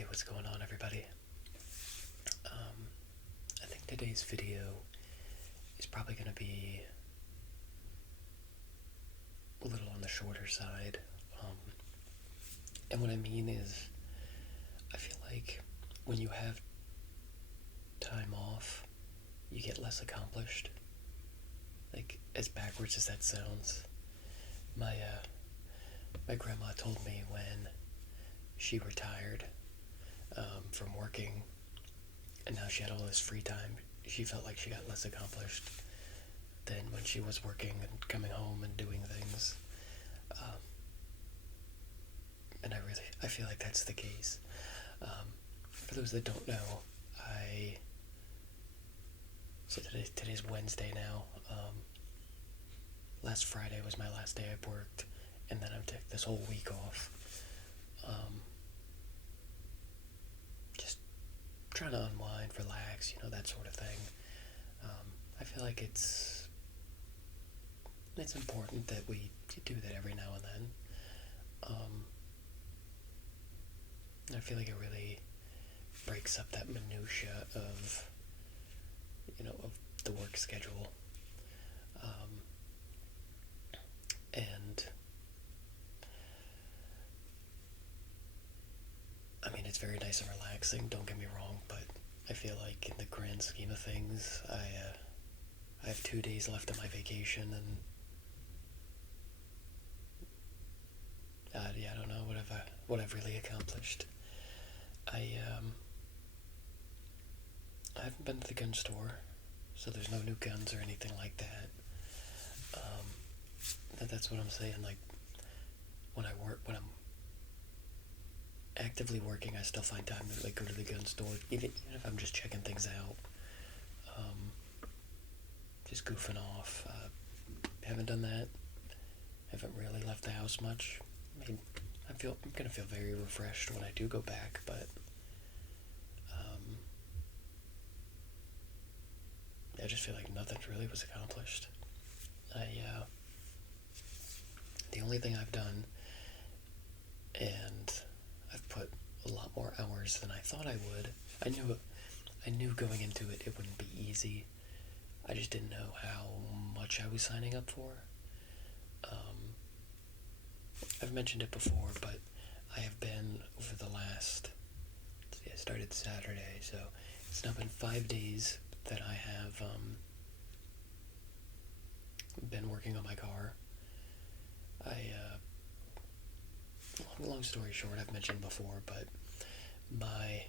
Hey, what's going on, everybody? I think today's video is probably going to be a little on the shorter side. And what I mean is, I feel like when you have time off, you get less accomplished. Like, as backwards as that sounds, my grandma told me when she retired from working, and now she had all this free time, she felt like she got less accomplished than when she was working and coming home and doing things. And I feel like that's the case. For those that don't know, so today's Wednesday now. Last Friday was my last day I worked, and then I took this whole week off. Just trying to unwind, relax, that sort of thing. I feel like it's important that we do that every now and then. I feel like it really breaks up that minutia of the work schedule. And I mean, it's very nice and relaxing, don't get me wrong, but I feel like in the grand scheme of things, I have 2 days left of my vacation, and I don't know what I've really accomplished. I haven't been to the gun store, so there's no new guns or anything like that. That's what I'm saying. Like, when I'm actively working, I still find time to go to the gun store, even if I'm just checking things out, just goofing off. Haven't done that. Haven't really left the house much. I mean, I'm gonna feel very refreshed when I do go back, but I just feel like nothing really was accomplished. The only thing I've done, and I've put a lot more hours than I thought I would. I knew going into it wouldn't be easy. I just didn't know how much I was signing up for. I've mentioned it before, but I have been over the last. I started Saturday, so it's now been 5 days that I have been working on my car. Long story short, I've mentioned before, but my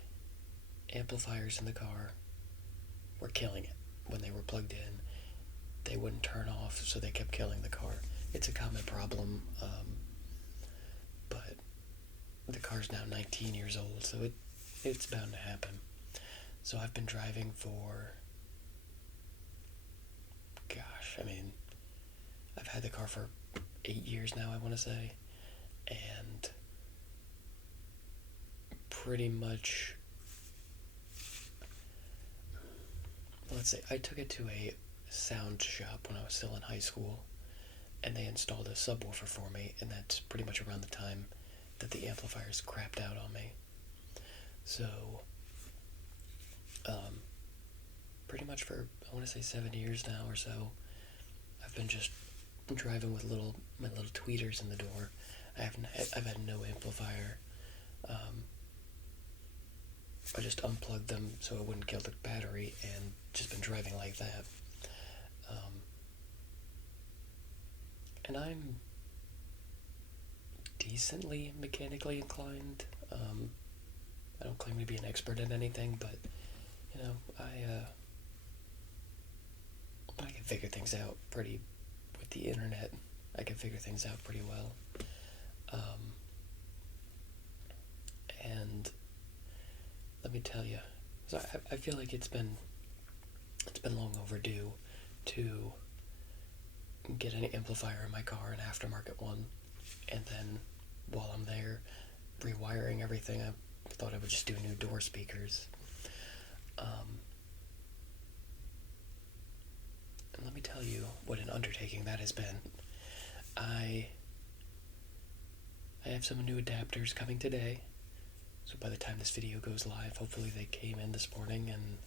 amplifiers in the car were killing it. When they were plugged in, they wouldn't turn off, so they kept killing the car. It's a common problem, but the car's now 19 years old, so it's bound to happen. So I've been driving for, I've had the car for 8 years now, I want to say, and pretty much, let's say, I took it to a sound shop when I was still in high school, and they installed a subwoofer for me, and that's pretty much around the time that the amplifiers crapped out on me. So, pretty much for, I want to say 7 years now or so, I've been just driving with my little tweeters in the door. I've had no amplifier. I just unplugged them so it wouldn't kill the battery, and just been driving like that. And I'm decently mechanically inclined. I don't claim to be an expert at anything, but I can figure things out with the internet. I can figure things out pretty well. And let me tell you, so I feel like it's been long overdue to get an amplifier in my car, an aftermarket one, and then while I'm there rewiring everything, I thought I would just do new door speakers. And let me tell you what an undertaking that has been. I have some new adapters coming today, So by the time this video goes live, hopefully they came in this morning and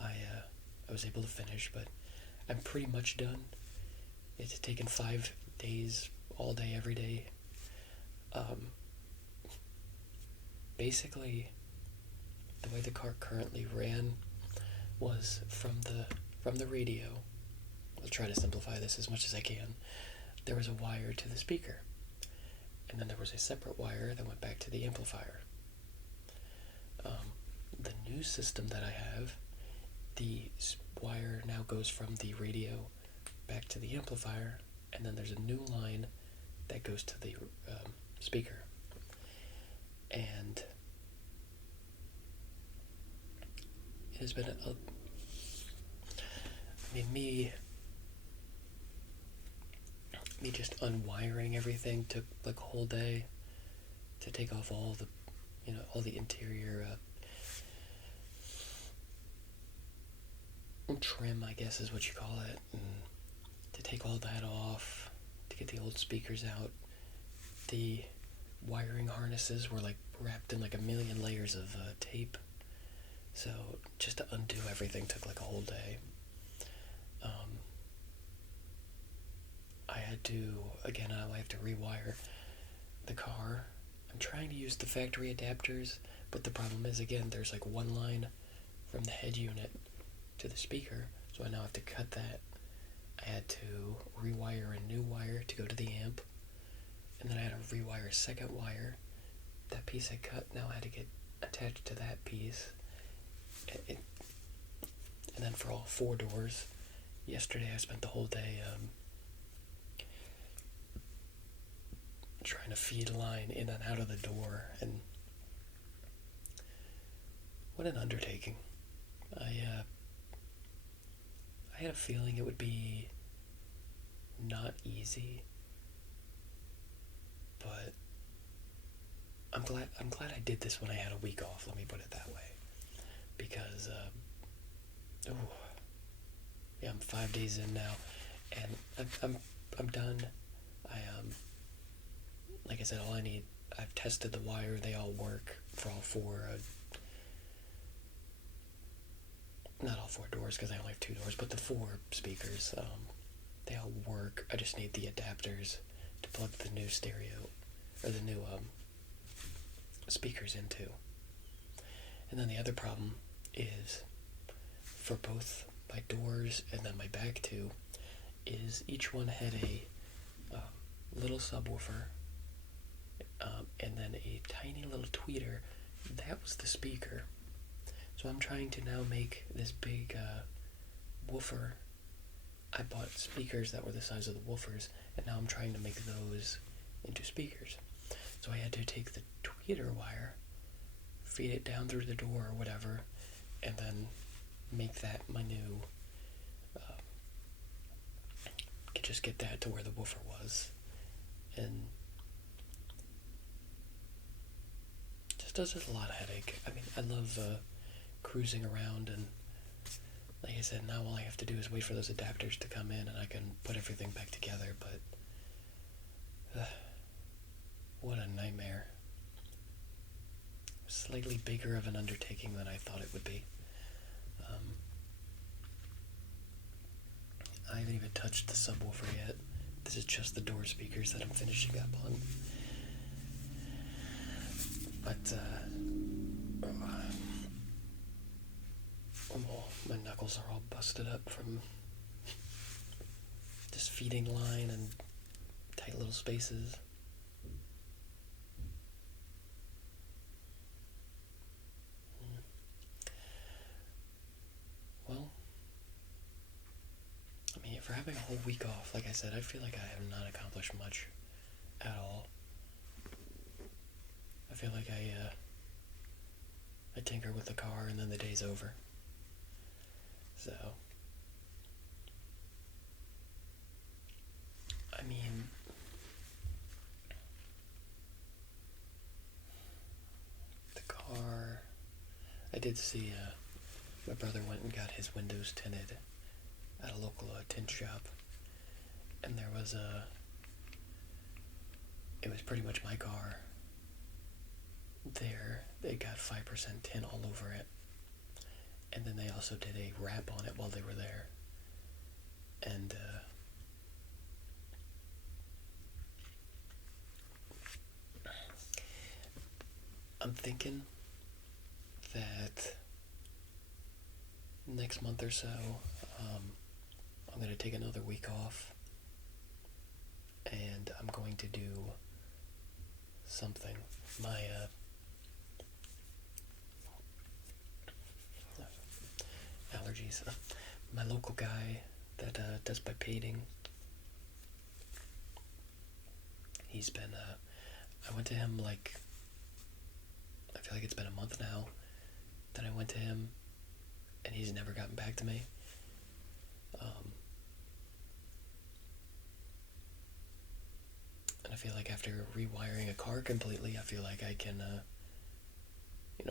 I was able to finish, but I'm pretty much done. It's taken 5 days, all day, every day. Basically, the way the car currently ran was from the radio. I'll try to simplify this as much as I can. There was a wire to the speaker, and then there was a separate wire that went back to the amplifier. The new system that I have, the wire now goes from the radio back to the amplifier, and then there's a new line that goes to the speaker. And it has been me just unwiring everything took like a whole day to take off all the interior trim, I guess is what you call it, and to take all that off, to get the old speakers out. The wiring harnesses were like wrapped in like a million layers of tape, so just to undo everything took like a whole day. Now I have to rewire the car. I'm trying to use the factory adapters, but the problem is, again, there's like one line from the head unit to the speaker, so I now have to cut that. I had to rewire a new wire to go to the amp, and then I had to rewire a second wire. That piece I cut now had to get attached to that piece. And then for all 4 doors, yesterday I spent the whole day trying to feed line in and out of the door, and what an undertaking. I had a feeling it would be not easy, but I'm glad I did this when I had a week off, let me put it that way, because I'm 5 days in now, and I'm done. Like I said, I've tested the wire, they all work for all 4, not all 4 doors, because I only have 2 doors, but the 4 speakers, they all work. I just need the adapters to plug the new stereo, or the new speakers into. And then the other problem is, for both my doors and then my back 2, is each one had a little subwoofer, and then a tiny little tweeter. That was the speaker. So I'm trying to now make this big woofer. I bought speakers that were the size of the woofers, and now I'm trying to make those into speakers. So I had to take the tweeter wire, feed it down through the door or whatever, and then make that my new, just get that to where the woofer was. And just a lot of headache. I mean, I love cruising around, and like I said, now all I have to do is wait for those adapters to come in and I can put everything back together, but what a nightmare. Slightly bigger of an undertaking than I thought it would be. I haven't even touched the subwoofer yet. This is just the door speakers that I'm finishing up on. But, my knuckles are all busted up from just feeding line and tight little spaces. Well, I mean, for having a whole week off, like I said, I feel like I have not accomplished much at all. I feel like I tinker with the car and then the day's over. So, I mean, the car, I did see, my brother went and got his windows tinted at a local tint shop, and there was it was pretty much my car there. it got 5% tint all over it. And then they also did a wrap on it while they were there. And I'm thinking that next month or so, I'm going to take another week off, and I'm going to do something. My allergies. My local guy that does my painting, he's been, I went to him like, I feel like it's been a month now that I went to him, and he's never gotten back to me. And I feel like after rewiring a car completely, I feel like I can,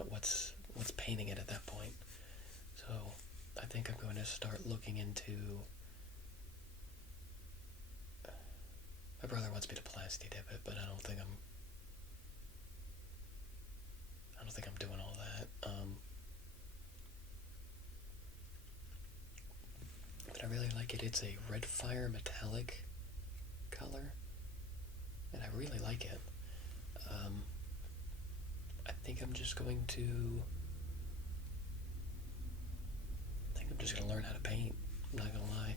what's painting it at that point. So I think I'm going to start looking into. My brother wants me to plasti dip it, but I don't think I'm doing all that. But I really like it. It's a red fire metallic color, and I really like it. I think I'm just going to learn how to paint. I'm not gonna lie.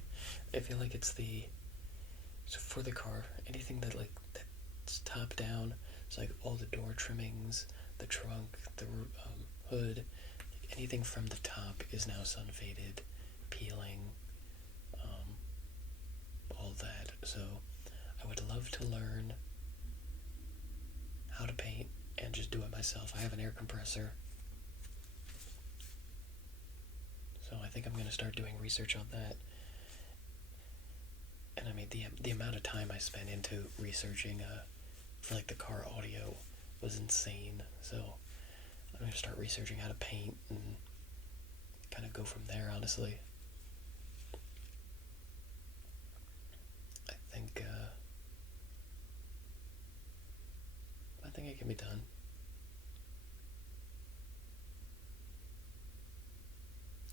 I feel like it's so for the car, anything that's top down, it's like all the door trimmings, the trunk, the hood, anything from the top is now sun faded, peeling, all that. So I would love to learn how to paint and just do it myself. I have an air compressor, so I think I'm going to start doing research on that. And I mean, the amount of time I spent into researching for like the car audio was insane. So I'm going to start researching how to paint and kind of go from there, honestly. I think it can be done.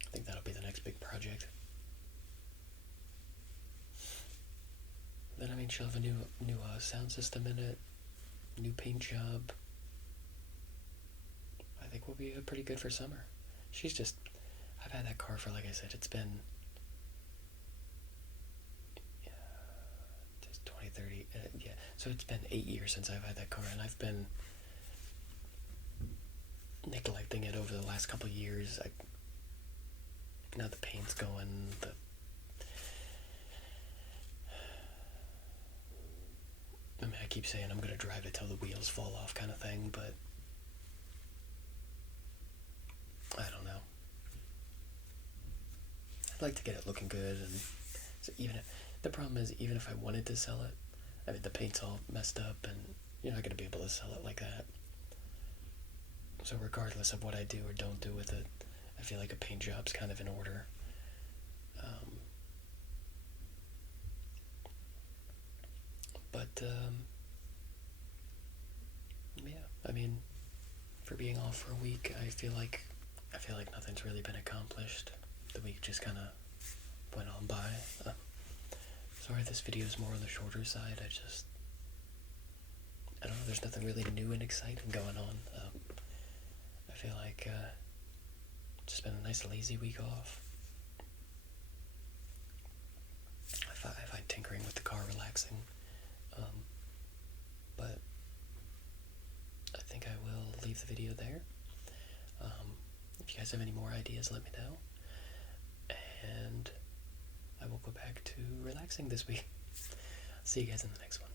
I think that'll be the next big project. Then I mean, she'll have a new sound system in it, new paint job. I think we'll be pretty good for summer. I've had that car for, like I said, it's been just 20, 30, yeah. So it's been 8 years since I've had that car, and I've been neglecting it over the last couple of years. Now the paint's going, I mean, I keep saying I'm gonna drive it till the wheels fall off kind of thing, but I don't know. I'd like to get it looking good, and so the problem is, even if I wanted to sell it, I mean, the paint's all messed up, and you're not gonna be able to sell it like that. So regardless of what I do or don't do with it, I feel like a paint job's kind of in order. Yeah, I mean, for being off for a week, I feel like nothing's really been accomplished. The week just kind of went on by. Sorry, this video is more on the shorter side. I don't know. There's nothing really new and exciting going on. I feel like just been a nice lazy week off. I find tinkering with the car relaxing. But I think I will leave the video there. If you guys have any more ideas, let me know. And I will go back to relaxing this week. See you guys in the next one.